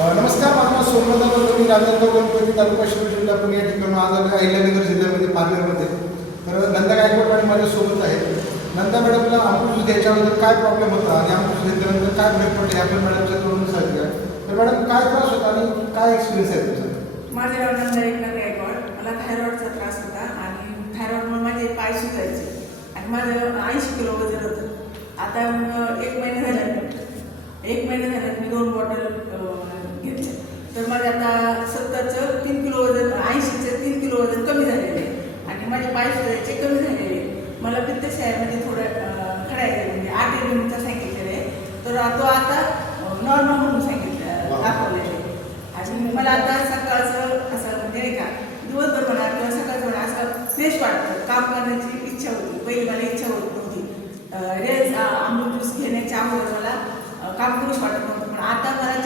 नमस्कार, माझं नाव सोमनाथ बोलतो. मी राजनांदगाव गणपती तालुका शिरूर जिल्हा पुणे या ठिकाणी आज आलो अहिल्यानगर जिल्ह्यामध्ये पारनेरमध्ये. तर नंदा गायकवाड मॅडम माझ्यासोबत आहेत. नंदा मॅडमला अमृत घ्यायच्याबद्दल काय प्रॉब्लेम होता आणि अमृत घेतल्यानंतर काय फरक पडले हे आपण मॅडमच्या तोडून सांगितलं. तर मॅडम काय त्रास होता आणि काय एक्सपिरियन्स आहे तुमचा? माझे नाव नंदा एकनाथ गायकवाड. मला थायरॉइडचा त्रास होता आणि थायरॉइडमुळे माझे पाय सुजायचे आणि माझं 80 किलो वजन होतं. आता एक महिना झाला मी 2 बॉटल घेतले. तर माझे आता 70चं 3 किलो वजन, 80चं 3 किलो वजन कमी झालेलं आहे आणि माझे पाय सुजायचे कमी झालेले आहे. मला पित्तशयामध्ये थोडं खडायचं म्हणजे 8 mm सांगितलेलं आहे. तर तो आता नॉर्मल म्हणून सांगितलं दाखवलेलं आहे. आणि मला आता सकाळचं असं म्हणजे नाही का दिवसभर म्हणा किंवा सकाळचं म्हणा असं फ्रेश वाटतं. काम करण्याची इच्छा होती. पहिली मला इच्छा होत नव्हती. अमृत ज्यूस घेण्याच्या अगोदर मला काम करूच वाटत नव्हतं. पण आता मला